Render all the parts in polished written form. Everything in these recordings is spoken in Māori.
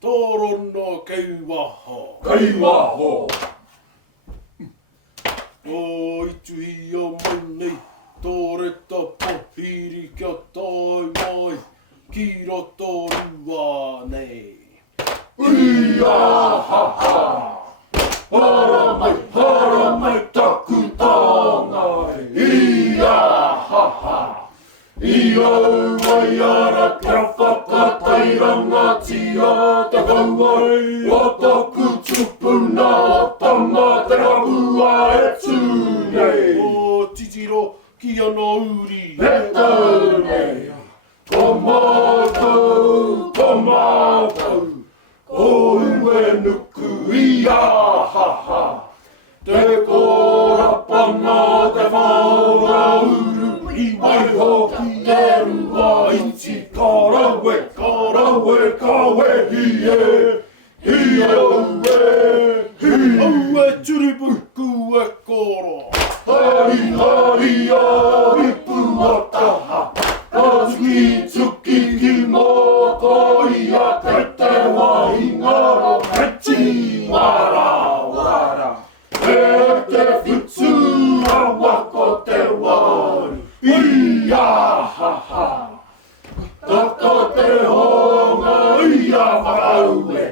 Toron no keiwaho. Keiwaho. O ituhi o muni, tore tapo hiri kia tai mai, ki roto rua nei. Ia ha ha. Hara mai taku tāngai. Ia ha ha. Ia wai ara kia whakatairanga tia te kauai. O taku tupuna o tama te rapua e tūnei. O titiro ki ana uri. He tūnei. Ko mātou, ko mātou. Ko ue nuku ia ha ha. Te kōrapanga te whaora uru i mai hoki e rua iti kārawe, kārawe, kāwe hi e ue, Au e turipuku e koro. hari hari a hipu o taha. Ka tuki ki mō koi a kei te wahingaro he ti wara wara. E te whitu a wako te waru, ia ha ha. Taka te honga ia whakaue,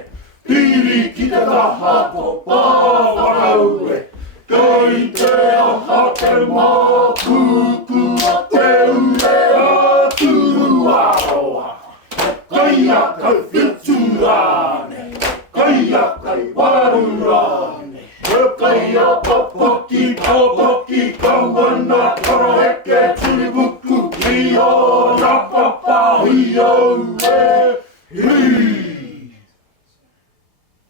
piri ki te taha popa whakaue. Kei te aha te mākuku a te ure a turu aroa. Kei a kei whitu rāne, kei a kei waru rāne. Kei a papaki, kawana karaeke turibuku, hi o rapapa, hi o e, hi